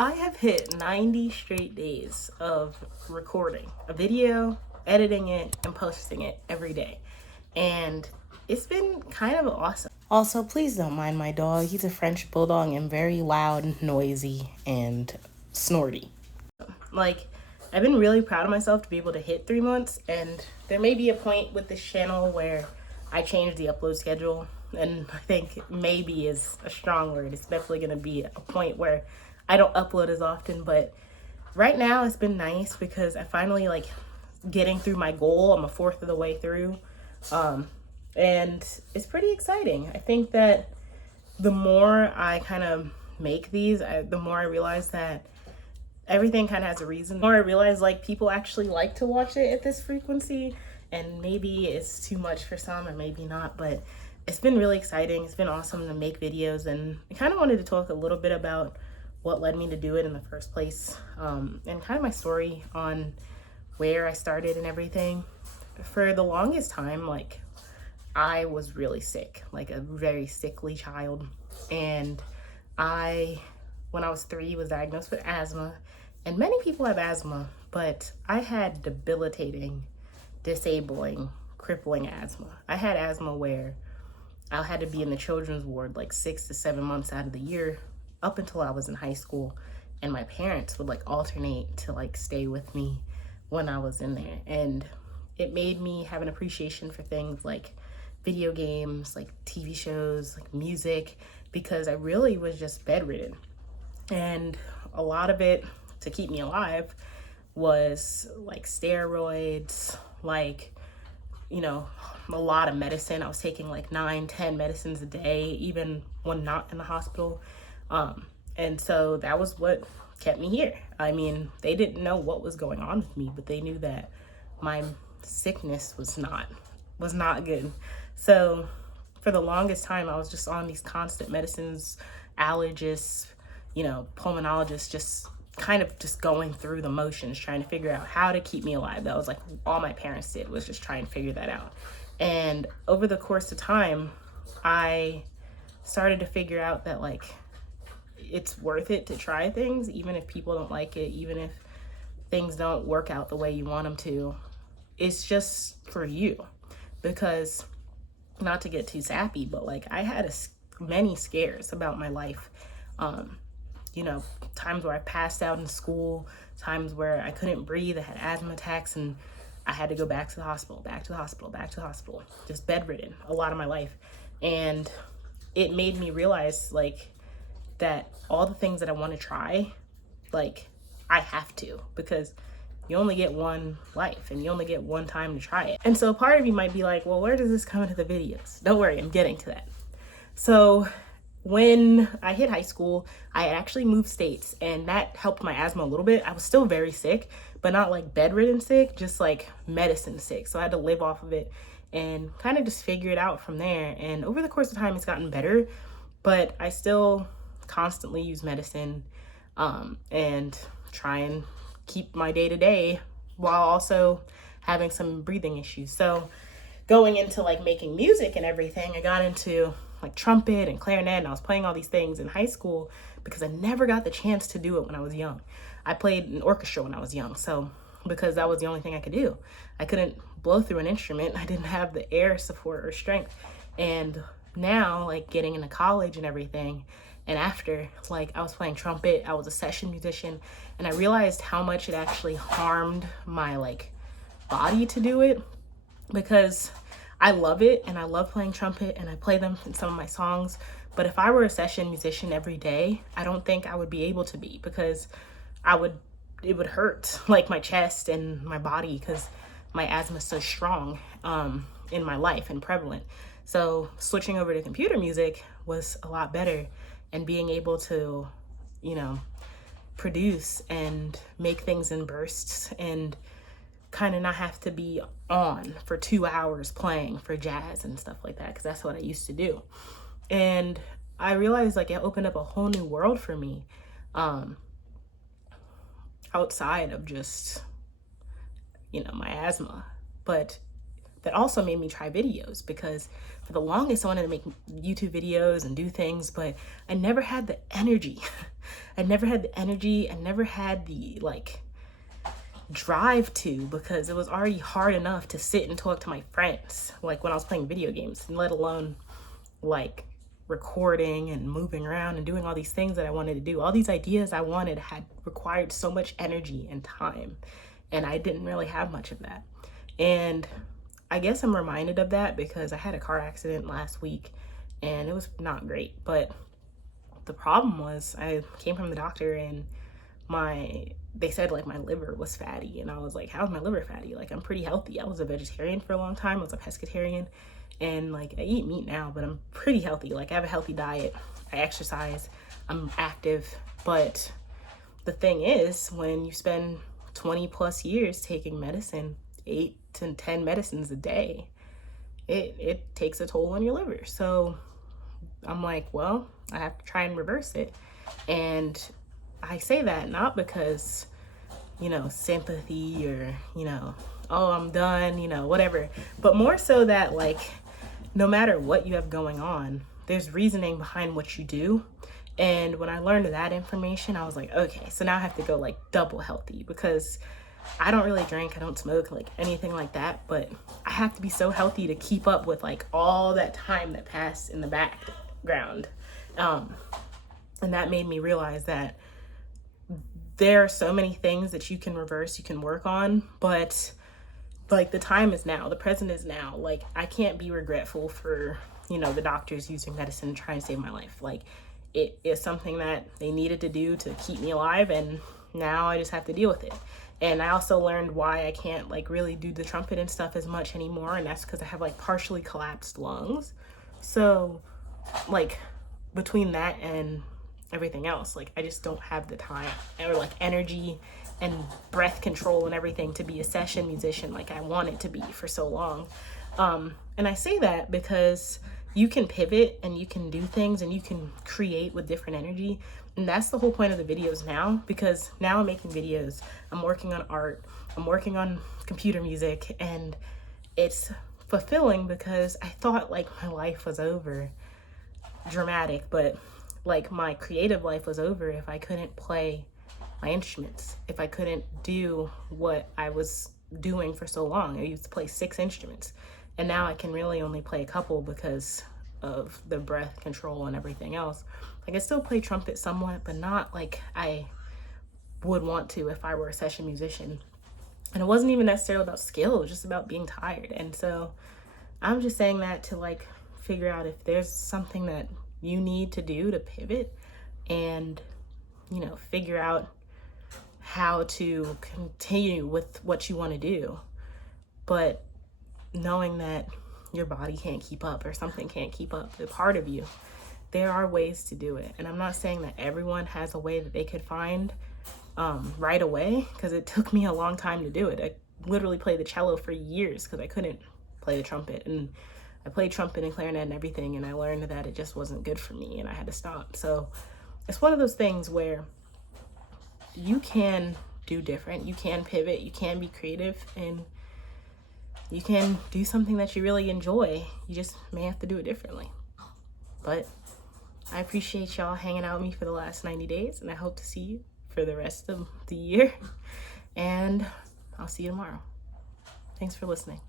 I have hit 90 straight days of recording a video, editing it, and posting it every day. And it's been kind of awesome. Also, please don't mind my dog. He's a French bulldog and very loud, noisy, and snorty. Like, I've been really proud of myself to be able to hit 3 months, and there may be a point with this channel where I change the upload schedule, and I think maybe is a strong word. It's definitely going to be a point where I don't upload as often, but right now it's been nice because I finally getting through my goal. I'm a fourth of the way through, and it's pretty exciting. I think that the more I kind of make these, the more I realize that everything kind of has a reason. The more I realize people actually like to watch it at this frequency, and maybe it's too much for some or maybe not, but it's been really exciting. It's been awesome to make videos, and I kind of wanted to talk a little bit about what led me to do it in the first place, and kind of my story on where I started and everything. For the longest time, I was really sick, like a very sickly child. And when I was 3, was diagnosed with asthma. And many people have asthma, but I had debilitating, disabling, crippling asthma. I had asthma where I had to be in the children's ward 6 to 7 months out of the year up until I was in high school. And my parents would alternate to stay with me when I was in there. And it made me have an appreciation for things like video games, TV shows, music, because I really was just bedridden. And a lot of it to keep me alive was steroids, a lot of medicine. I was taking 9, 10 medicines a day, even when not in the hospital. And so that was what kept me here. I mean, they didn't know what was going on with me, but they knew that my sickness was not good. So for the longest time, I was just on these constant medicines, allergists, pulmonologists, just kind of just going through the motions, trying to figure out how to keep me alive. That was all my parents did, was just try and figure that out. And over the course of time, I started to figure out that it's worth it to try things, even if people don't like it, even if things don't work out the way you want them to. It's just for you. Because, not to get too sappy, but I had many scares about my life. Times where I passed out in school, times where I couldn't breathe, I had asthma attacks, and I had to go back to the hospital, just bedridden a lot of my life. And it made me realize that all the things that I want to try, I have to, because you only get one life and you only get one time to try it. And so part of you might be like, well, where does this come into the videos? Don't worry, I'm getting to that. So when I hit high school, I actually moved states, and that helped my asthma a little bit. I was still very sick, but not bedridden sick, just medicine sick. So I had to live off of it and kind of just figure it out from there. And over the course of time, it's gotten better, but I still constantly use medicine, and try and keep my day-to-day while also having some breathing issues. So going into making music and everything, I got into trumpet and clarinet, and I was playing all these things in high school because I never got the chance to do it when I was young. I played an orchestra when I was young, so because that was the only thing I could do. I couldn't blow through an instrument. I didn't have the air support or strength. And now getting into college and everything, and after, I was playing trumpet, I was a session musician, and I realized how much it actually harmed my body to do it, because I love it and I love playing trumpet and I play them in some of my songs. But if I were a session musician every day, I don't think I would be able to be, because it would hurt my chest and my body, because my asthma is so strong in my life and prevalent. So switching over to computer music was a lot better, and being able to, produce and make things in bursts and kind of not have to be on for 2 hours playing for jazz and stuff like that, because that's what I used to do. And I realized it opened up a whole new world for me, outside of just, my asthma. But that also made me try videos, because for the longest I wanted to make YouTube videos and do things, but I never had the energy. I never had the energy. I never had the like drive to, because it was already hard enough to sit and talk to my friends, like when I was playing video games, and let alone like recording and moving around and doing all these things that I wanted to do. All these ideas I wanted had required so much energy and time, and I didn't really have much of that. And I guess I'm reminded of that because I had a car accident last week and it was not great. But the problem was I came from the doctor and they said like my liver was fatty, and I was like, how's my liver fatty? Like, I'm pretty healthy. I was a vegetarian for a long time. I was a pescatarian, and like I eat meat now, but I'm pretty healthy. Like, I have a healthy diet, I exercise, I'm active. But the thing is, when you spend 20 plus years taking medicine, 8 to 10 medicines a day, it takes a toll on your liver. So I'm like, well, I have to try and reverse it. And I say that not because, sympathy or, oh, I'm done, whatever, but more so that like, no matter what you have going on, there's reasoning behind what you do. And when I learned that information, I was like, okay, so now I have to go like double healthy, because I don't really drink, I don't smoke, like anything like that, but I have to be so healthy to keep up with like all that time that passed in the background. And that made me realize that there are so many things that you can reverse, you can work on, but like the time is now, the present is now. Like, I can't be regretful for, the doctors using medicine to try and save my life. Like, it is something that they needed to do to keep me alive, and now I just have to deal with it. And I also learned why I can't like really do the trumpet and stuff as much anymore, and that's because I have like partially collapsed lungs. So like between that and everything else, like I just don't have the time or like energy and breath control and everything to be a session musician like I wanted to be for so long. And I say that because you can pivot and you can do things and you can create with different energy. And that's the whole point of the videos now, because now I'm making videos, I'm working on art, I'm working on computer music, and it's fulfilling because I thought like my life was over. Dramatic, but like my creative life was over if I couldn't play my instruments, if I couldn't do what I was doing for so long. I used to play 6 instruments, and now I can really only play a couple because of the breath control and everything else. Like, I still play trumpet somewhat, but not like I would want to if I were a session musician. And it wasn't even necessarily about skill, it was just about being tired. And so I'm just saying that to like figure out if there's something that you need to do to pivot and, figure out how to continue with what you want to do. But knowing that your body can't keep up or something can't keep up, the part of you, there are ways to do it. And I'm not saying that everyone has a way that they could find right away, because it took me a long time to do it. I literally played the cello for years because I couldn't play the trumpet, and I played trumpet and clarinet and everything, and I learned that it just wasn't good for me and I had to stop. So it's one of those things where you can do different, you can pivot, you can be creative, and you can do something that you really enjoy. You just may have to do it differently. But I appreciate y'all hanging out with me for the last 90 days, and I hope to see you for the rest of the year. And I'll see you tomorrow. Thanks for listening.